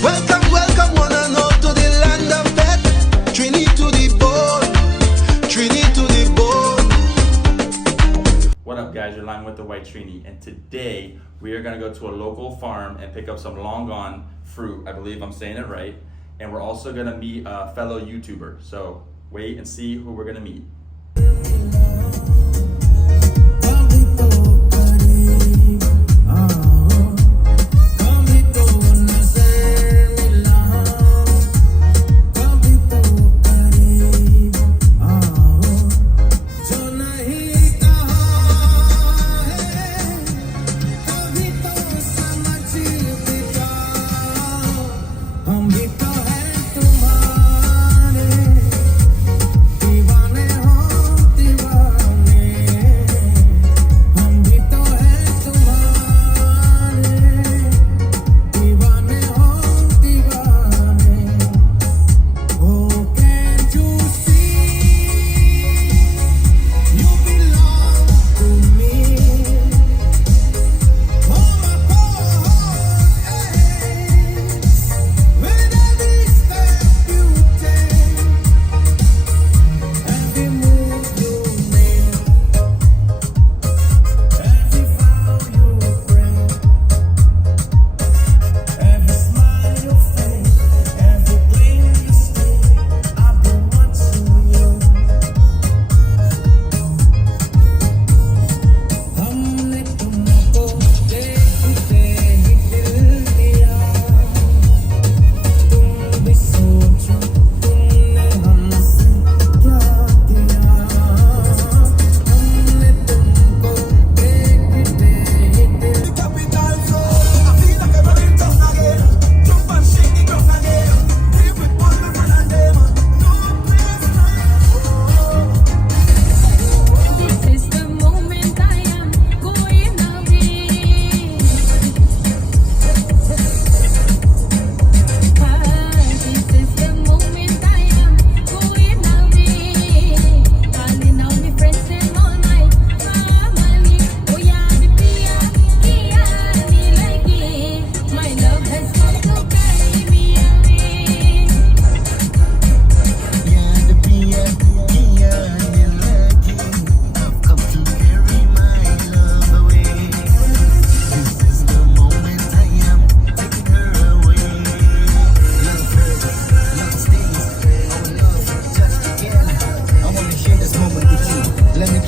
Welcome, welcome one and all to the land of death. Trini to the bone, Trini to the bone. What up guys, you're live with the White Trini, and today we are gonna go to a local farm and pick up some long gone fruit. I believe I'm saying it right. And we're also gonna meet a fellow YouTuber. So wait and see who we're gonna meet.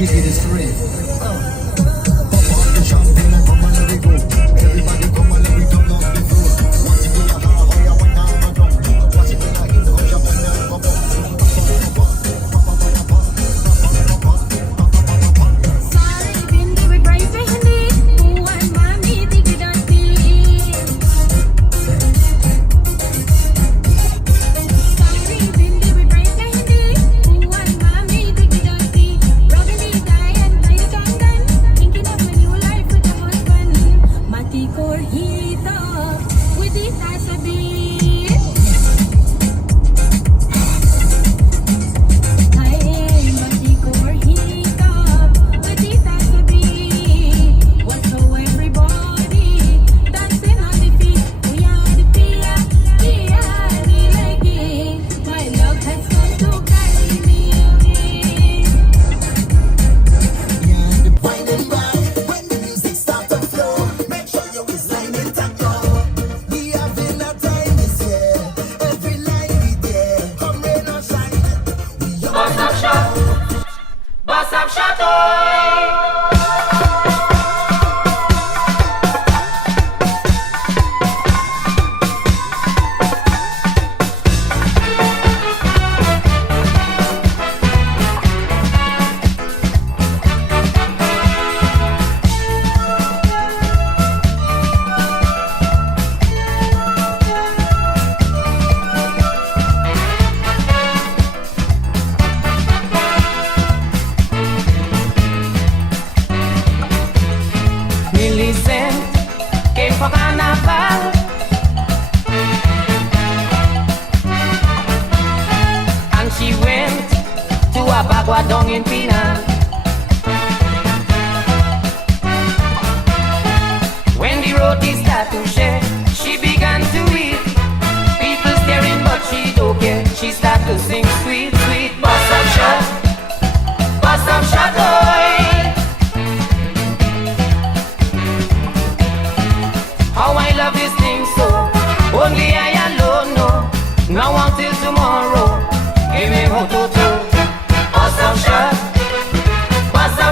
Give you this ring. Pop off the champagne and come on, let it go. Everybody come on, let me turn up the floor. Watch it in your heart, how you want to go. Watch it in your head, how you want to Sorry, bindi with bright hindi. Buwan mami, tigidati. Sorry, bindi with bright hindi. Buwan mami, tigidati. Thinking of a new life with a husband. Mati corhito with the tasabi. Ay, mati corhito with the tasabi. What so everybody dancing on the feet. We are the pia, pia, ni lagi. My love has come to carry me away. wind it back when the music starts to flow. Make sure you waistline intact, yo. We having a time this year. Every lady there, come rain or shine. We are Bust up shot, oh. Millicent came for carnival. And she went to a bagua down in Pina. When the roti started to shake, she began to eat. to sing sweet, sweet bust up shot, oi. How I love this thing so, only I alone know. Now until tomorrow, give me ho-to-to. Bust up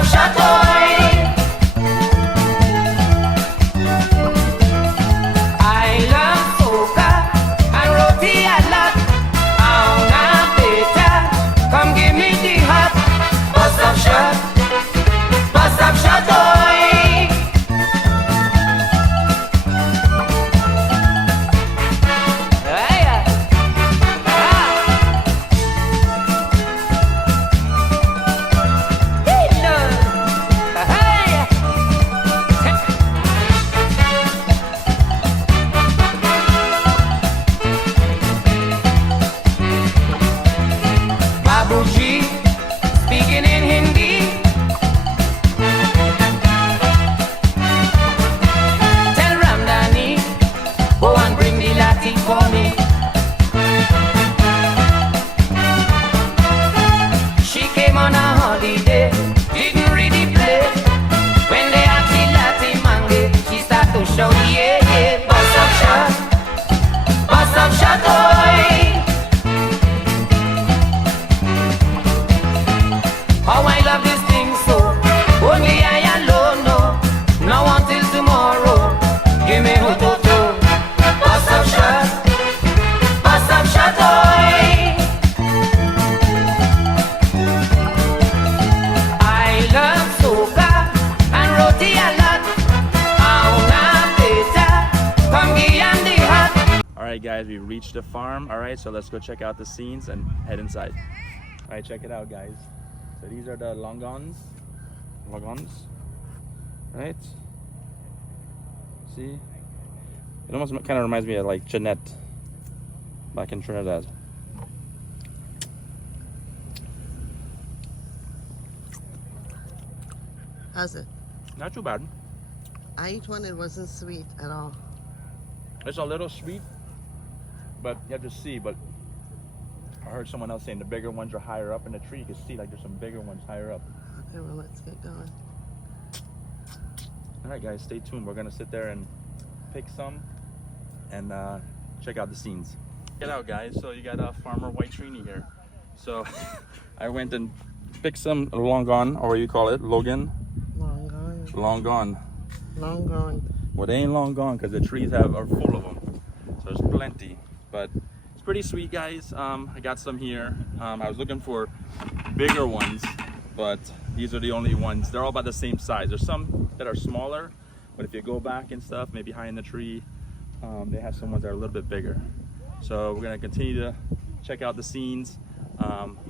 shot, oi. I love soca and roti a lot. Auna beta, come give me the hot. Bust up shot, oi. Babuji, speaking in Hindi. Tell Ramdani, go and bring the latte for me. She came on a holiday, didn't really play. When they asked the latte mangue, she started to shout, yeah, yeah. Bust up shot, oi. How I love this thing so, only I alone know. Now until tomorrow, give me ho-to-to. Bust up shot, oi. I love soca and roti a lot. Auna beta, come give me the hot. All right, guys, we reached the farm. All right, so let's go check out the scenes and head inside. All right, check it out, guys. So these are the longons, right? See? It almost kind of reminds me of like Jeanette back in Trinidad. How's it? Not too bad. I ate one, it wasn't sweet at all. It's a little sweet, but you have to see. But I heard someone else saying the bigger ones are higher up in the tree. You can see like there's some bigger ones higher up. Okay, well, let's get going. All right, guys, stay tuned. We're gonna sit there and pick some and check out the scenes. Get out, guys. So you got Farmer White Trini here. So I went and picked some long gone, or what you call it, Logan. Long gone. Long gone. Long gone. Well, they ain't long gone because the trees are full of them. So there's plenty, but it's pretty sweet, guys. I got some here. I was looking for bigger ones, but these are the only ones. They're all about the same size. There's some that are smaller, but if you go back and stuff, maybe high in the tree, they have some ones that are a little bit bigger. So we're gonna continue to check out the scenes.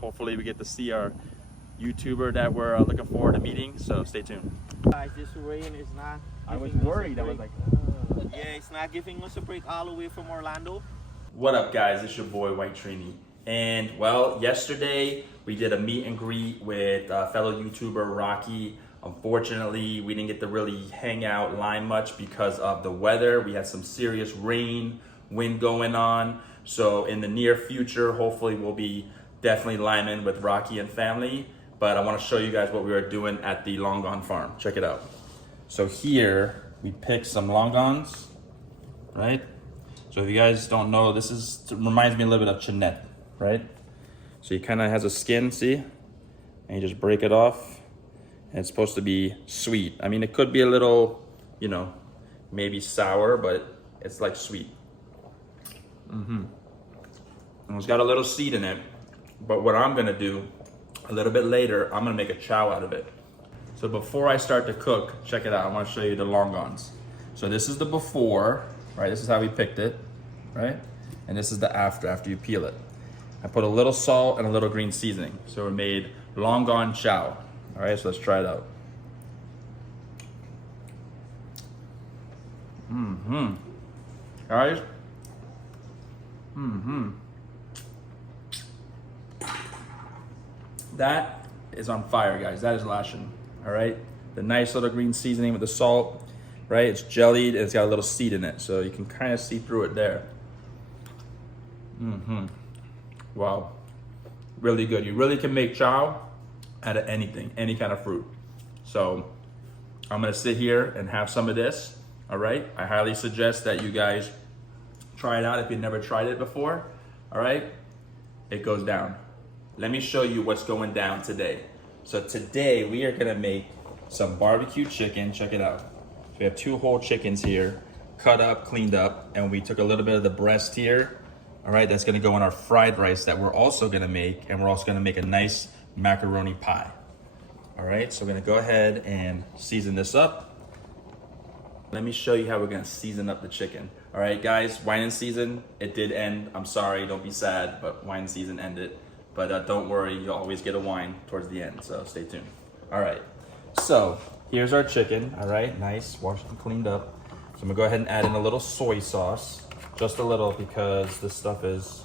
Hopefully we get to see our YouTuber that we're looking forward to meeting, so stay tuned. Guys, this rain is not. I was giving us a worried. I was break. like, Yeah, it's not giving us a break all the way from Orlando. what up, guys? It's your boy White Trini. And well, yesterday we did a meet and greet with fellow YouTuber Rocky. Unfortunately, we didn't get to really hang out line much because of the weather. We had some serious rain, wind going on. So in the near future, hopefully we'll be definitely liming with Rocky and family. But I want to show you guys what we were doing at the Long Gone farm. Check it out. So here we picked some long gons, right? So if you guys don't know, this reminds me a little bit of Jeanette, right? So he kind of has a skin, see? And you just break it off. And it's supposed to be sweet. I mean, it could be a little, you know, maybe sour, but it's like sweet. And it's got a little seed in it. But what I'm gonna do a little bit later, I'm gonna make a chow out of it. So before I start to cook, check it out. I wanna show you the long gons. So this is the before, right? This is how we picked it, right? And this is the after you peel it. I put a little salt and a little green seasoning. So we made long gone chow. All right, so let's try it out. Guys. That is on fire, guys. That is lashing. All right, the nice little green seasoning with the salt, right? It's jellied and it's got a little seed in it, so you can kind of see through it there. Wow. really good. You really can make chow out of anything, any kind of fruit. So I'm gonna sit here and have some of this, all right? I highly suggest that you guys try it out if you've never tried it before, all right? It goes down. Let me show you what's going down today. So today we are gonna make some barbecue chicken. Check it out. We have 2 whole chickens here, cut up, cleaned up, and we took a little bit of the breast here. All right, that's gonna go in our fried rice that we're also gonna make, and we're also gonna make a nice macaroni pie. All right, so we're gonna go ahead and season this up. Let me show you how we're gonna season up the chicken. All right, guys, wine season, it did end. I'm sorry, don't be sad, but wine season ended. But don't worry, you'll always get a wine towards the end, so stay tuned. All right, so here's our chicken, all right, nice, washed and cleaned up. So I'm gonna go ahead and add in a little soy sauce, just a little, because this stuff is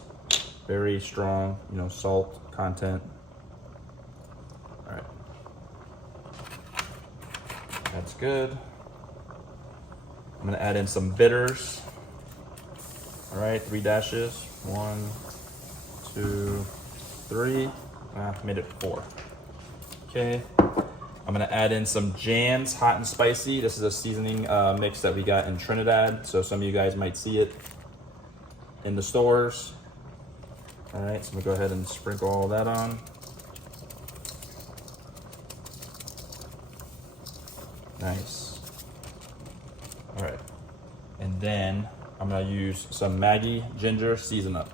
very strong, you know, salt content. All right, that's good. I'm gonna add in some bitters. All right, 3 dashes, 1, 2, 3, made it 4. Okay, I'm gonna add in some jams, hot and spicy. This is a seasoning mix that we got in Trinidad, so some of you guys might see it in the stores. All right, so I'm gonna go ahead and sprinkle all that on. Nice. All right, and then I'm gonna use some Maggi ginger season up.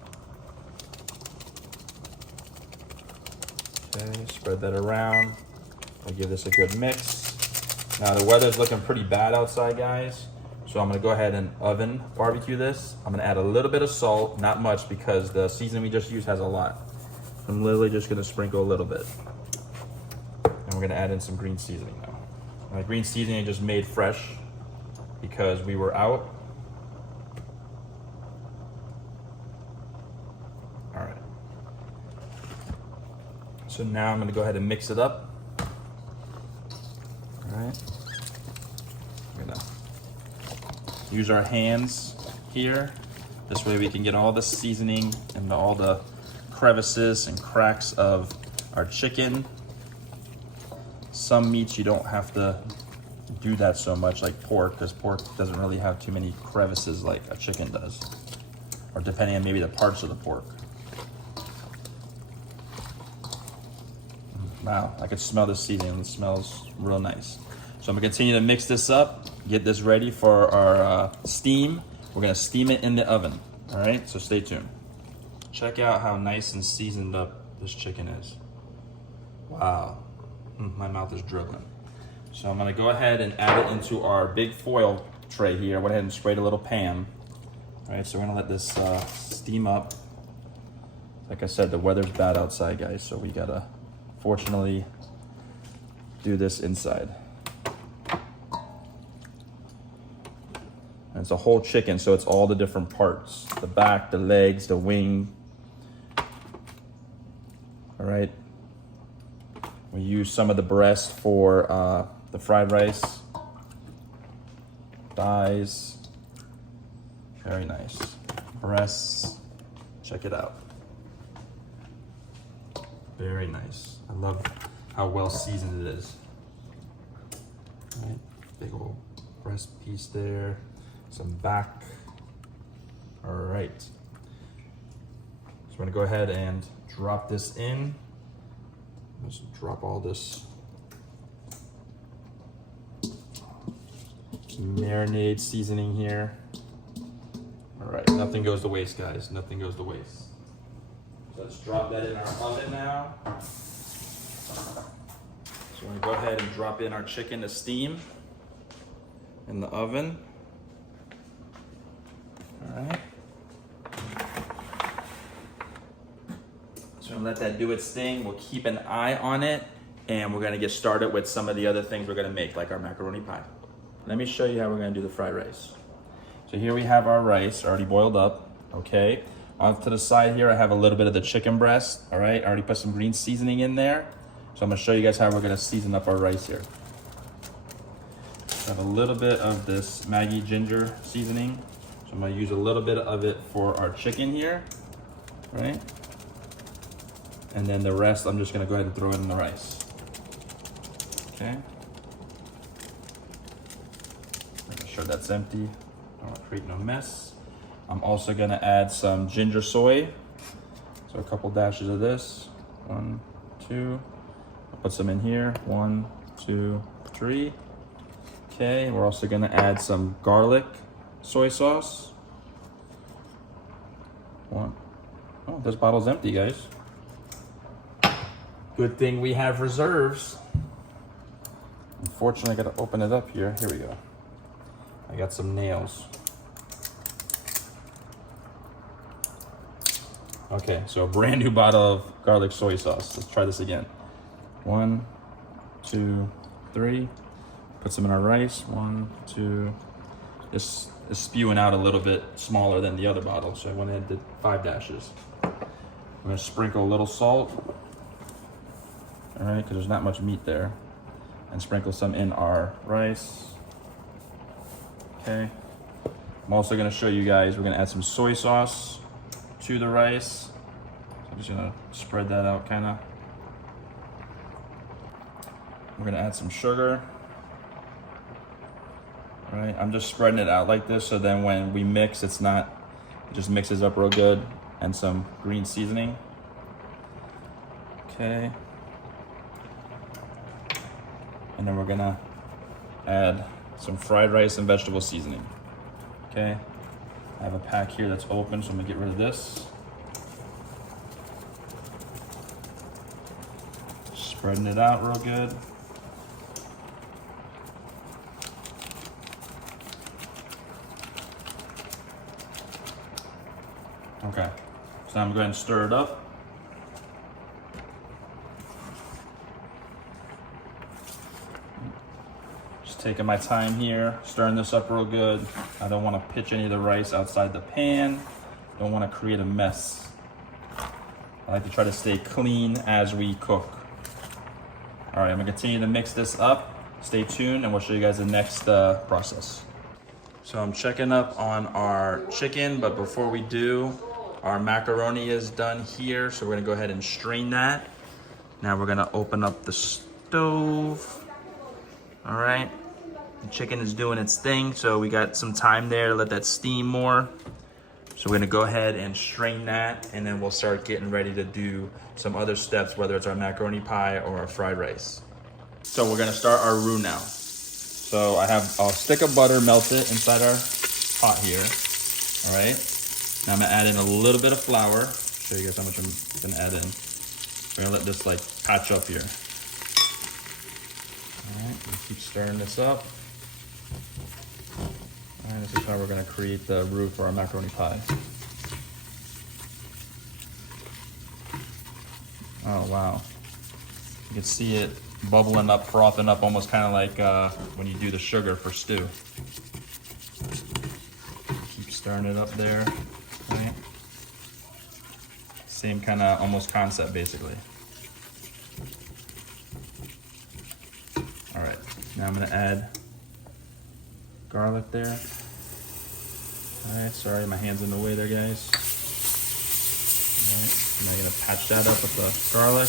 Okay, spread that around. I'll give this a good mix. Now the weather's looking pretty bad outside, guys. So I'm gonna go ahead and oven barbecue this. I'm gonna add a little bit of salt, not much, because the seasoning we just used has a lot. I'm literally just gonna sprinkle a little bit. And we're gonna add in some green seasoning now. My green seasoning I just made fresh because we were out. All right. So now I'm gonna go ahead and mix it up. All right. We're gonna use our hands here. This way we can get all the seasoning and all the crevices and cracks of our chicken. Some meats you don't have to do that so much, like pork, because pork doesn't really have too many crevices like a chicken does, or depending on maybe the parts of the pork. Wow, I could smell the seasoning. It smells real nice. So I'm gonna continue to mix this up, get this ready for our steam. We're gonna steam it in the oven, all right? So stay tuned. Check out how nice and seasoned up this chicken is. Wow, my mouth is dribbling. So I'm gonna go ahead and add it into our big foil tray here. I went ahead and sprayed a little pan. All right, so we're gonna let this steam up. Like I said, the weather's bad outside, guys, so we gotta, fortunately, do this inside. And it's a whole chicken, so it's all the different parts. The back, the legs, the wing. All right. We use some of the breast for the fried rice. Thighs. Very nice. Breasts. Check it out. Very nice. I love how well seasoned it is. All right. Big old breast piece there. Some back. All right. So we're gonna go ahead and drop this in. Just drop all this marinade seasoning here. All right, nothing goes to waste, guys. Nothing goes to waste. So let's drop that in our oven now. So we're gonna go ahead and drop in our chicken to steam in the oven. All right. So I'm gonna let that do its thing. We'll keep an eye on it, and we're gonna get started with some of the other things we're gonna make, like our macaroni pie. Let me show you how we're gonna do the fried rice. So here we have our rice already boiled up, okay? Off to the side here, I have a little bit of the chicken breast, all right? I already put some green seasoning in there. So I'm gonna show you guys how we're gonna season up our rice here. So I have a little bit of this Maggi ginger seasoning. So I'm gonna use a little bit of it for our chicken here, right? And then the rest, I'm just gonna go ahead and throw it in the rice. Okay. Make sure that's empty. I don't want to create no mess. I'm also gonna add some ginger soy. So a couple dashes of this. 1, 2. I'll put some in here. 1, 2, 3. Okay, we're also gonna add some garlic soy sauce. 1. Oh, this bottle's empty, guys. Good thing we have reserves. Unfortunately, I gotta open it up here. Here we go. I got some nails. Okay, so a brand new bottle of garlic soy sauce. Let's try this again. 1, 2, 3. Put some in our rice. 1, 2. This is spewing out a little bit smaller than the other bottle, so I went ahead and did 5 dashes. I'm gonna sprinkle a little salt. All right, because there's not much meat there. And sprinkle some in our rice. Okay. I'm also gonna show you guys, we're gonna add some soy sauce to the rice. So I'm just gonna spread that out kinda. We're gonna add some sugar. All right, I'm just spreading it out like this so then when we mix, it just mixes up real good. And some green seasoning. Okay. And then we're gonna add some fried rice and vegetable seasoning. Okay, I have a pack here that's open, so I'm gonna get rid of this. Spreading it out real good. Okay, so now I'm going to stir it up. Taking my time here, stirring this up real good. I don't want to pitch any of the rice outside the pan. Don't want to create a mess. I like to try to stay clean as we cook. All right, I'm gonna continue to mix this up. Stay tuned and we'll show you guys the next process. So I'm checking up on our chicken, but before we do, our macaroni is done here. So we're gonna go ahead and strain that. Now we're gonna open up the stove. All right. The chicken is doing its thing, so we got some time there to let that steam more. So we're gonna go ahead and strain that, and then we'll start getting ready to do some other steps, whether it's our macaroni pie or our fried rice. So we're gonna start our roux now. So I have a stick of butter melted inside our pot here. All right. Now I'm gonna add in a little bit of flour. Show you guys how much I'm gonna add in. We're gonna let this like patch up here. All right, we'll keep stirring this up. All right, this is how we're gonna create the roux for our macaroni pie. Oh, wow. You can see it bubbling up, frothing up, almost kind of like when you do the sugar for stew. Keep stirring it up there, right? Same kind of almost concept, basically. All right, now I'm gonna add garlic there. All right, sorry, my hand's in the way there, guys. All right, now I'm gonna patch that up with the garlic.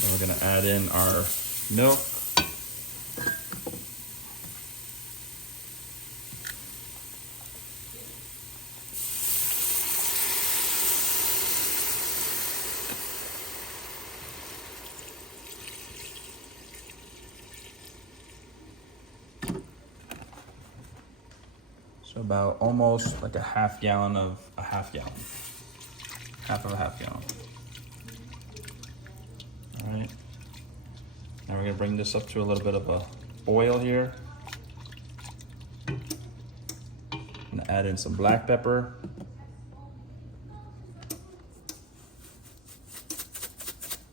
Then we're gonna add in our milk. So about almost like a half gallon of a half gallon. Half of a half gallon. All right. Now we're gonna bring this up to a little bit of a boil here. I'm gonna add in some black pepper.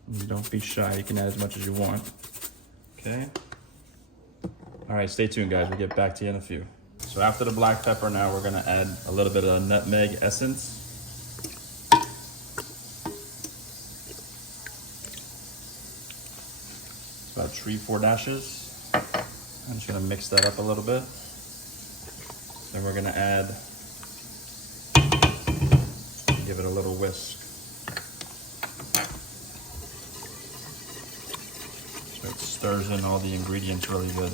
And don't be shy, you can add as much as you want. Okay. All right, stay tuned, guys. We'll get back to you in a few. So after the black pepper, now we're gonna add a little bit of nutmeg essence. About 3-4 dashes. I'm just gonna mix that up a little bit. Then we're gonna add give it a little whisk. So it stirs in all the ingredients really good.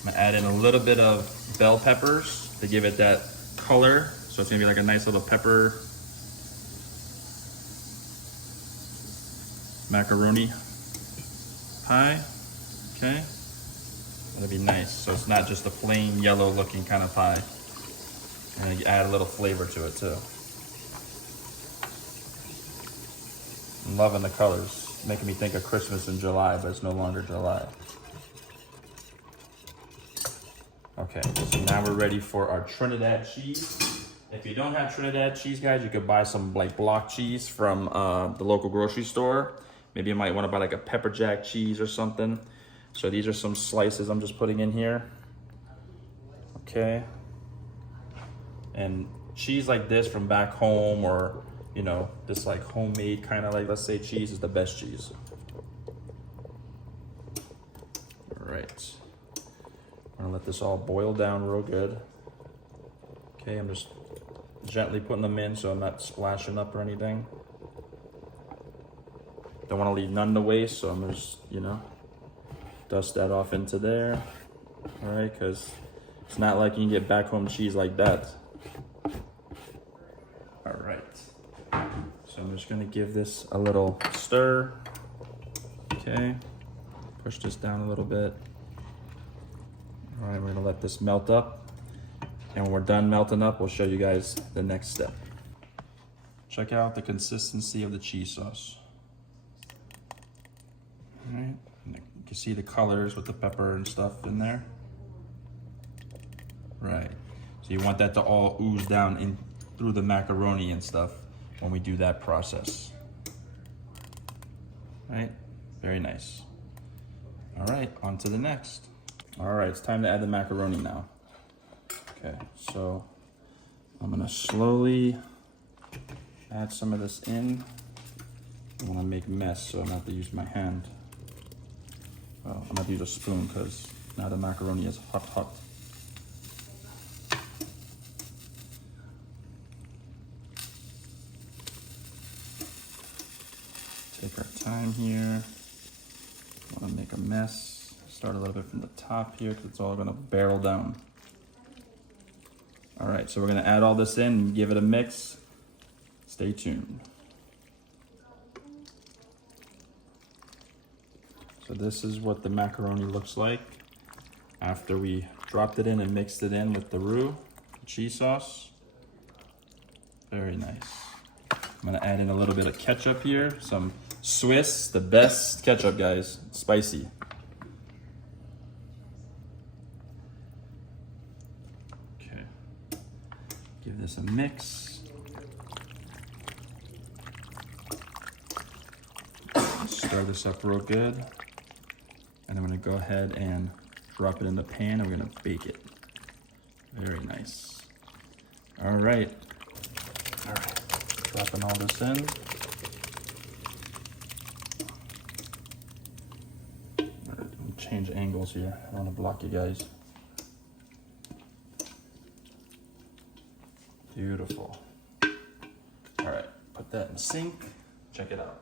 I'm gonna add in a little bit of bell peppers to give it that color. So it's gonna be like a nice little pepper macaroni pie. Okay, that'll be nice. So it's not just a plain yellow looking kind of pie. And you add a little flavor to it too. I'm loving the colors, making me think of Christmas in July, but it's no longer July. Okay, so now we're ready for our Trinidad cheese. If you don't have Trinidad cheese, guys, you could buy some like block cheese from the local grocery store. Maybe you might want to buy like a pepper jack cheese or something. So these are some slices I'm just putting in here. Okay. And cheese like this from back home, or you know, this like homemade kind of like, let's say, cheese is the best cheese. All right. I'm gonna let this all boil down real good. Okay, I'm just gently putting them in so I'm not splashing up or anything. Don't want to leave none to waste, so I'm just, you know, dust that off into there. All right, because it's not like you can get back home cheese like that. All right, so I'm just gonna give this a little stir. Okay, push this down a little bit. All right, we're gonna let this melt up. And when we're done melting up, we'll show you guys the next step. Check out the consistency of the cheese sauce. All right, and you can see the colors with the pepper and stuff in there. Right, so you want that to all ooze down in through the macaroni and stuff when we do that process. Right, very nice. All right, on to the next. All right, it's time to add the macaroni now. Okay, so I'm gonna slowly add some of this in. I wanna make a mess, so I'm gonna have to use my hand. Well, I'm gonna have to use a spoon because now the macaroni is hot. Take our time here. Wanna make a mess. Start a little bit from the top here because it's all gonna barrel down. All right, so we're gonna add all this in and give it a mix. Stay tuned. So this is what the macaroni looks like after we dropped it in and mixed it in with the roux, cheese sauce. Very nice. I'm gonna add in a little bit of ketchup here, some Swiss, the best ketchup, guys, spicy. Okay, give this a mix. Stir this up real good. And I'm gonna go ahead and drop it in the pan and we're gonna bake it. Very nice. All right. Dropping all this in. Change angles here. I want to block you guys. Beautiful. All right, put that in the sink. Check it out.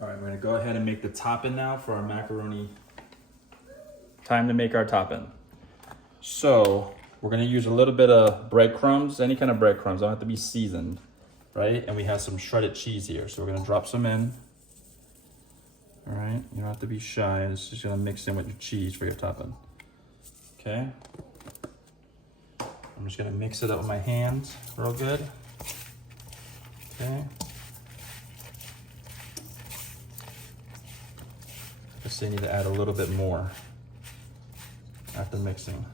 All right, we're gonna go ahead and make the topping now for our macaroni. Time to make our topping. So we're gonna use a little bit of breadcrumbs, any kind of breadcrumbs, don't have to be seasoned, right? And we have some shredded cheese here. So we're gonna drop some in. All right, you don't have to be shy. It's just gonna mix in with your cheese for your topping. Okay. I'm just gonna mix it up with my hands real good. Okay. Just need to add a little bit more after mixing.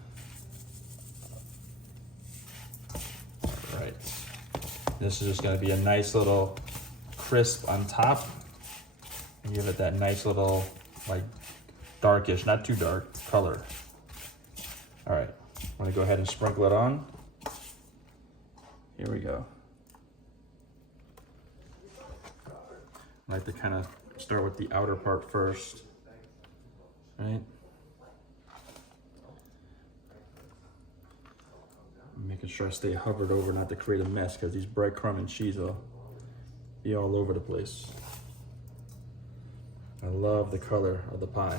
All right. This is just gonna be a nice little crisp on top. And give it that nice little, like, darkish, not too dark, color. All right, I'm gonna go ahead and sprinkle it on. Here we go. I like to kind of Start with the outer part first, right? Making sure I stay hovered over not to create a mess because these breadcrumb and cheese will be all over the place. I love the color of the pie.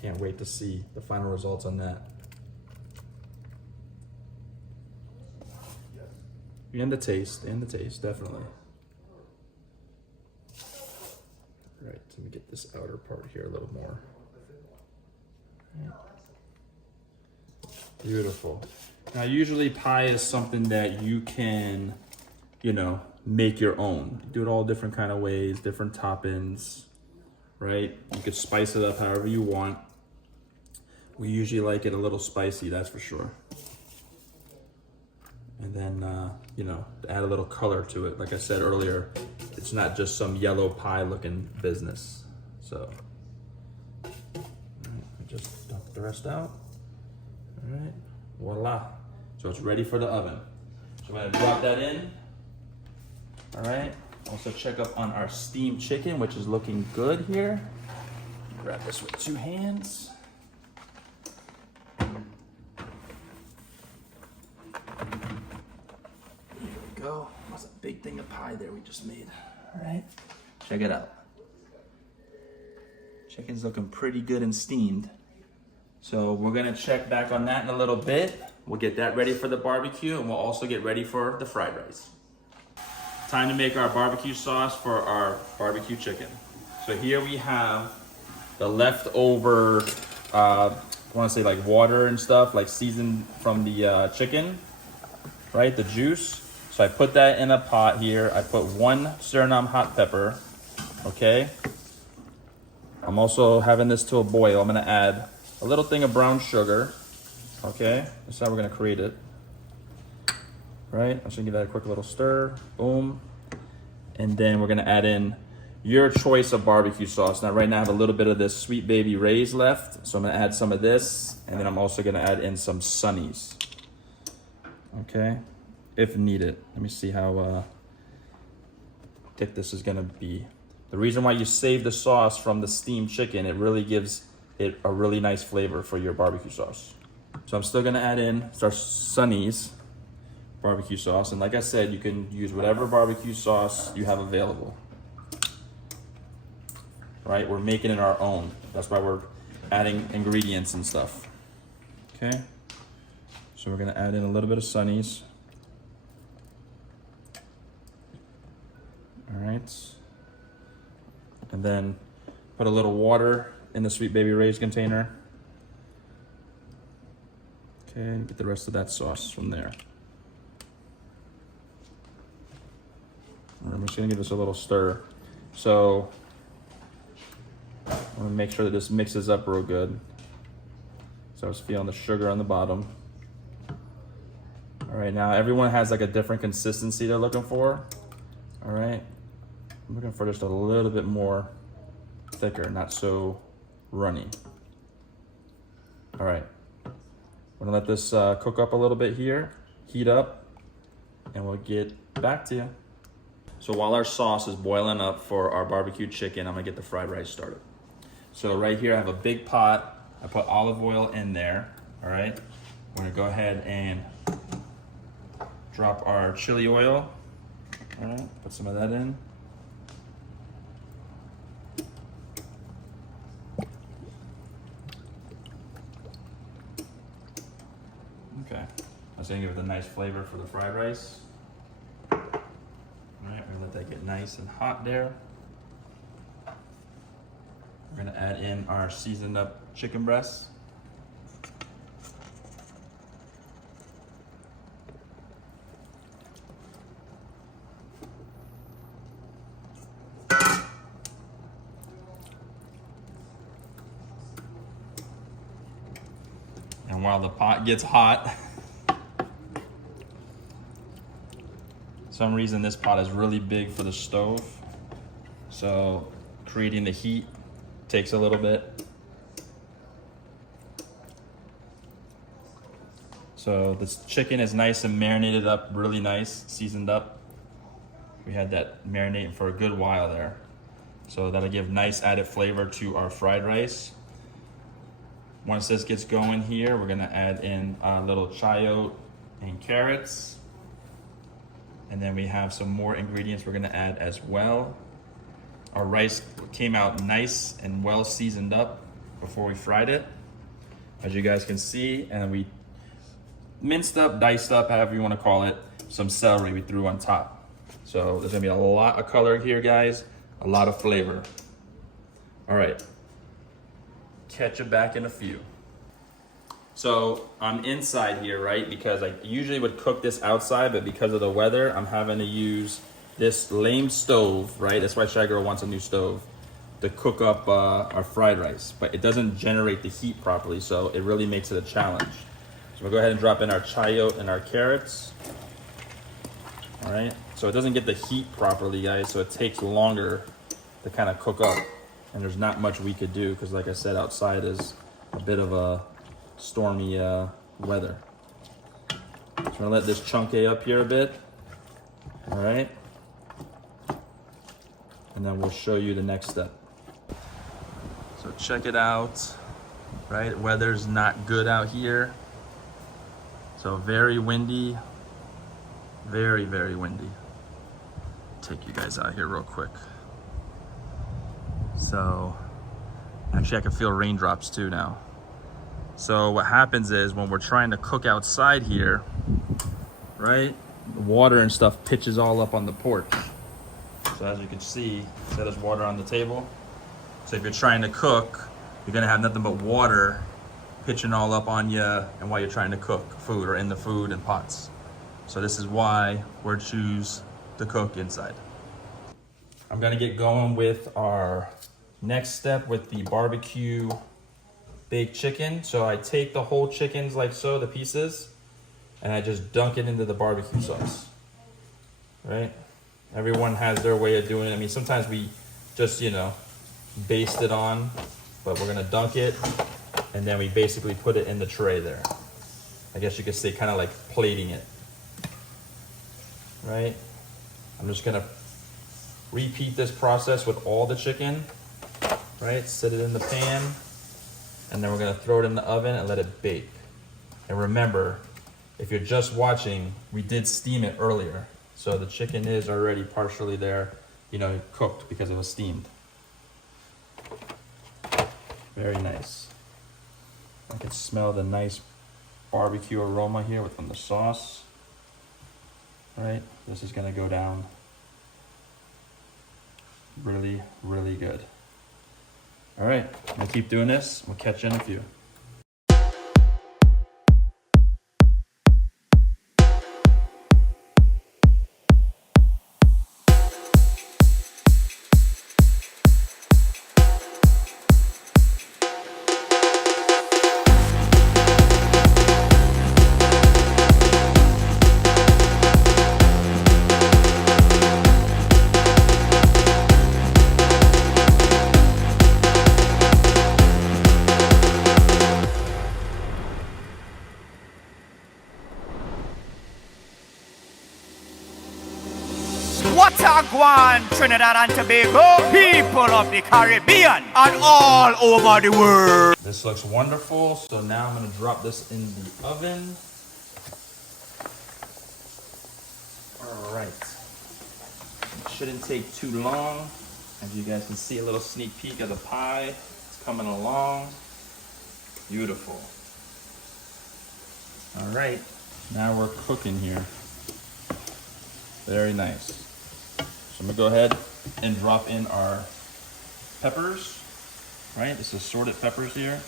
Can't wait to see the final results on that. And the taste, definitely. Right, let me get this outer part here a little more. Yeah. Beautiful. Now, usually pie is something that you can, you know, make your own. Do it all different kind of ways, different toppings, right? You could spice it up however you want. We usually like it a little spicy, that's for sure. And then, you know, add a little color to it. Like I said earlier, it's not just some yellow pie looking business. So, all right, just dump the rest out. All right, voila. So it's ready for the oven. So I'm gonna drop that in. All right, also check up on our steamed chicken, which is looking good here. Grab this with 2 hands. Go. That's a big thing of pie there we just made. All right, check it out. Chicken's looking pretty good and steamed. So we're gonna check back on that in a little bit. We'll get that ready for the barbecue, and we'll also get ready for the fried rice. Time to make our barbecue sauce for our barbecue chicken. So here we have the leftover, I wanna say like water and stuff, like seasoned from the chicken, right? The juice. So I put that in a pot here. I put 1 Suriname hot pepper, okay? I'm also having this to a boil. I'm gonna add a little thing of brown sugar, okay? That's how we're gonna create it, right? I'm just gonna give that a quick little stir, boom. And then we're gonna add in your choice of barbecue sauce. Now right now I have a little bit of this Sweet Baby Ray's left, so I'm gonna add some of this, and then I'm also gonna add in some Sunnies, okay? If needed. Let me see how thick this is gonna be. The reason why you save the sauce from the steamed chicken, it really gives it a really nice flavor for your barbecue sauce. So I'm still gonna add in our Sunnies barbecue sauce. And like I said, you can use whatever barbecue sauce you have available. Right, we're making it our own. That's why we're adding ingredients and stuff. Okay, so we're gonna add in a little bit of Sunnies. All right, and then put a little water in the Sweet Baby Ray's container. Okay, get the rest of that sauce from there. I'm just gonna give this a little stir. So I'm gonna make sure that this mixes up real good. So I was feeling the sugar on the bottom. All right, now everyone has like a different consistency they're looking for. All right, I'm looking for just a little bit more thicker, not so runny. All right, we're gonna let this cook up a little bit here, heat up, and we'll get back to you. So while our sauce is boiling up for our barbecue chicken, I'm gonna get the fried rice started. So right here I have a big pot. I put olive oil in there, all right? We're gonna go ahead and drop our chili oil. All right, put some of that in. Okay, that's gonna give it a nice flavor for the fried rice. All right, we're gonna let that get nice and hot there. We're gonna add in our seasoned up chicken breasts. And while the pot gets hot, some reason this pot is really big for the stove. So creating the heat takes a little bit. So this chicken is nice and marinated up, really nice, seasoned up. We had that marinating for a good while there. So that'll give nice added flavor to our fried rice. Once this gets going here, we're gonna add in a little chayote and carrots. And then we have some more ingredients we're gonna add as well. Our rice came out nice and well seasoned up before we fried it, as you guys can see. And we minced up, diced up, however you wanna call it, some celery we threw on top. So there's gonna be a lot of color here, guys, a lot of flavor. All right, catch you back in a few. So I'm inside here, right? Because I usually would cook this outside, but because of the weather, I'm having to use this lame stove, right? That's why Shy Girl wants a new stove to cook up our fried rice, but it doesn't generate the heat properly, so it really makes it a challenge. So we'll go ahead and drop in our chayote and our carrots. All right, so it doesn't get the heat properly, guys, so it takes longer to kind of cook up, and there's not much we could do because, like I said, outside is a bit of a stormy weather. So I'm gonna let this chunky up here a bit. All right, and then we'll show you the next step. So check it out, right? Weather's not good out here, so very windy, very windy. Take you guys out here real quick. So actually I can feel raindrops too now. So what happens is when we're trying to cook outside here, right, the water and stuff pitches all up on the porch. So as you can see, there's water on the table. So if you're trying to cook, you're gonna have nothing but water pitching all up on you and while you're trying to cook food or in the food and pots. So this is why we're choose to cook inside. I'm gonna get going with our next step with the barbecue baked chicken. So I take the whole chickens like so, the pieces, and I just dunk it into the barbecue sauce, right? Everyone has their way of doing it. I mean, sometimes we just, you know, baste it on, but we're gonna dunk it, and then we basically put it in the tray there. I guess you could say kind of like plating it, right? I'm just gonna repeat this process with all the chicken, right? Set it in the pan, and then we're gonna throw it in the oven and let it bake. And remember, if you're just watching, we did steam it earlier. So the chicken is already partially there, you know, cooked because it was steamed. Very nice. I can smell the nice barbecue aroma here from the sauce. All right, this is gonna go down really good. All right, I'm gonna keep doing this. We'll catch you in a few. What a guan, Trinidad and Tobago, people of the Caribbean, and all over the world. This looks wonderful. So now I'm gonna drop this in the oven. All right. It shouldn't take too long. As you guys can see, a little sneak peek of the pie. It's coming along. Beautiful. All right. Now we're cooking here. Very nice. So I'm gonna go ahead and drop in our peppers, right? This is assorted peppers here.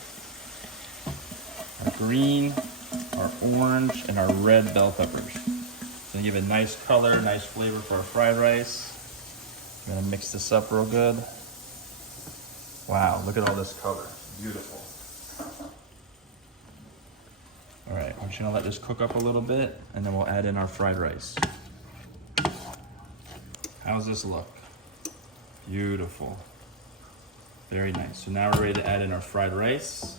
Our green, our orange, and our red bell peppers. It's gonna give a nice color, nice flavor for our fried rice. I'm gonna mix this up real good. Wow, look at all this color, beautiful. All right, I'm just gonna let this cook up a little bit, and then we'll add in our fried rice. How's this look? Beautiful. Very nice. So now we're ready to add in our fried rice.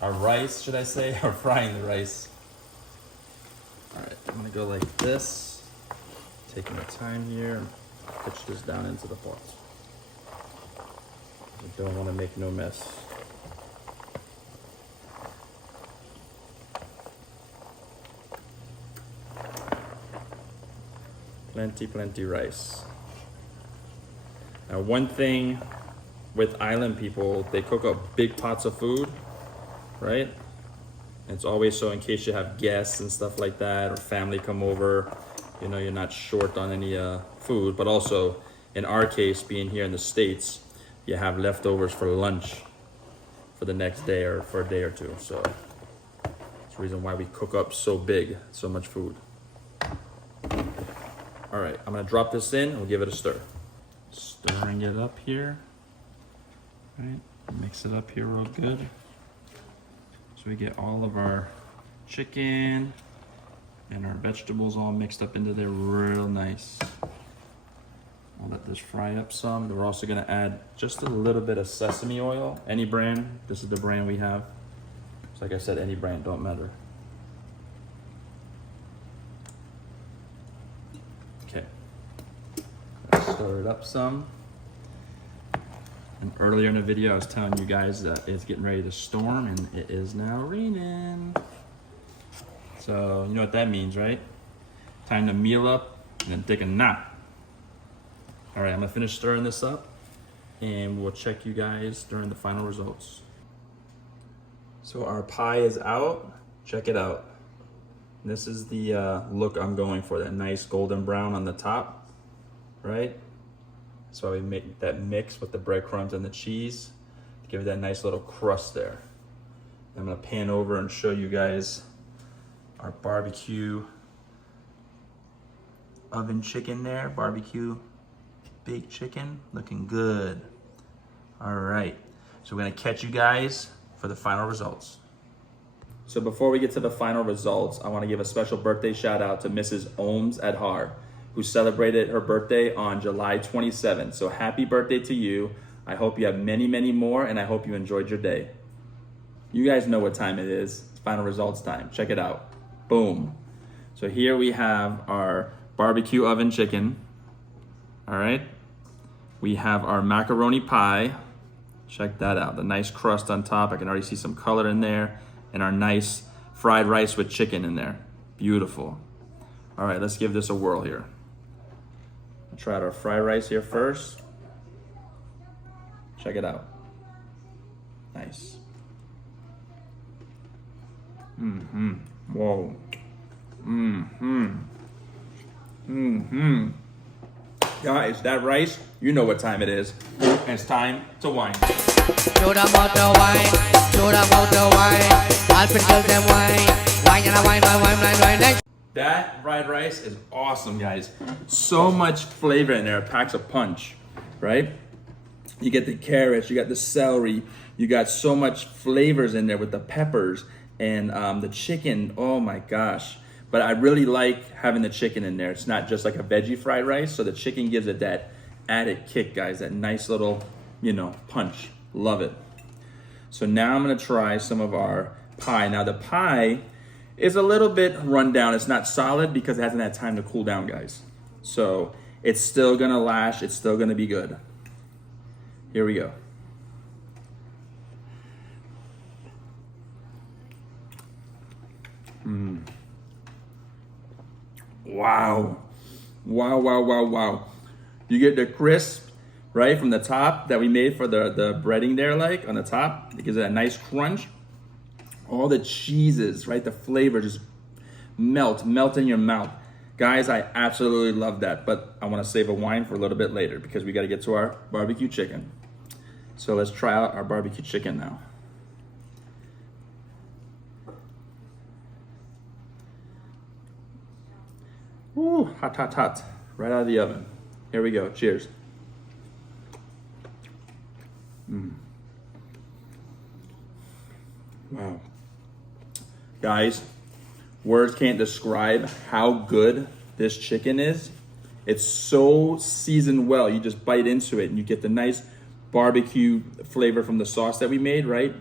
Our rice, should I say? Or frying the rice. All right, I'm gonna go like this. Taking my time here, pitch this down into the pot. You don't want to make no mess. Plenty rice. Now, one thing with island people, they cook up big pots of food, right? And it's always so in case you have guests and stuff like that, or family come over, you know, you're not short on any food. But also, in our case, being here in the States, you have leftovers for lunch for the next day or for a day or two. So that's the reason why we cook up so big, so much food. All right, I'm gonna drop this in, we'll give it a stir. Stirring it up here, right? Mix it up here real good. So we get all of our chicken and our vegetables all mixed up into there real nice. I'll let this fry up some. We're also gonna add just a little bit of sesame oil. Any brand, this is the brand we have. So like I said, any brand, don't matter. Okay, stir it up some. And earlier in the video, I was telling you guys that it's getting ready to storm, and it is now raining. So you know what that means, right? Time to meal up and then take a nap. All right, I'm gonna finish stirring this up, and we'll check you guys during the final results. So our pie is out. Check it out. This is the look I'm going for, that nice golden brown on the top, right? That's why we make that mix with the breadcrumbs and the cheese to give it that nice little crust there. I'm gonna pan over and show you guys our barbecue oven chicken there, barbecue baked chicken, looking good. All right, so we're gonna catch you guys for the final results. So before we get to the final results, I want to give a special birthday shout out to Mrs. Ohms at Har, who celebrated her birthday on July 27th. So happy birthday to you. I hope you have many, many more, and I hope you enjoyed your day. You guys know what time it is. It's final results time. Check it out. Boom. So here we have our barbecue oven chicken. All right. We have our macaroni pie. Check that out. The nice crust on top. I can already see some color in there. And our nice fried rice with chicken in there. Beautiful. All right, let's give this a whirl here. I'll try out our fried rice here first. Check it out. Nice. Mm-hmm. Whoa. Mm-hmm. Mm-hmm. Guys, that rice, you know what time it is. And it's time to wine. Show them about the wine. Show them about the wine. I'll put them wine. Wine and a wine. That fried rice is awesome, guys. So much flavor in there. It packs a punch, right? You get the carrots, you got the celery, you got so much flavors in there with the peppers and the chicken. Oh my gosh. But I really like having the chicken in there. It's not just like a veggie fried rice, so the chicken gives it that added kick, guys. That nice little, you know, punch. Love it. So now I'm gonna try some of our pie. Now the pie is a little bit run down. It's not solid because it hasn't had time to cool down, guys. So it's still gonna lash. It's still gonna be good. Here we go. Wow. Wow. You get the crisp, right, from the top that we made for the breading there, like on the top. It gives it a nice crunch. All the cheeses, right, the flavor just melt in your mouth. Guys, I absolutely love that, but I want to save a wine for a little bit later because we got to get to our barbecue chicken. So let's try out our barbecue chicken now. Ooh, hot, right out of the oven. Here we go, cheers. Wow. Guys, words can't describe how good this chicken is. It's so seasoned well. You just bite into it and you get the nice barbecue flavor from the sauce that we made, right?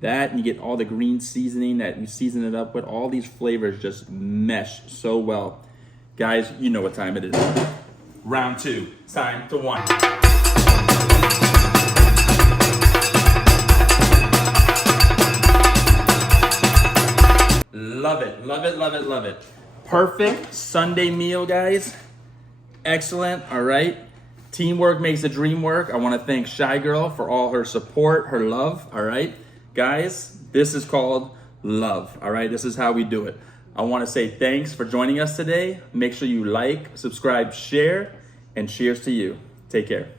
That, and you get all the green seasoning that we season it up with. All these flavors just mesh so well. Guys, you know what time it is. Round two, it's time to wine. Love it, love it, love it, love it. Perfect Sunday meal, guys. Excellent, all right. Teamwork makes the dream work. I want to thank Shy Girl for all her support, her love, all right. Guys, this is called love, all right. This is how we do it. I want to say thanks for joining us today. Make sure you like, subscribe, share, and cheers to you. Take care.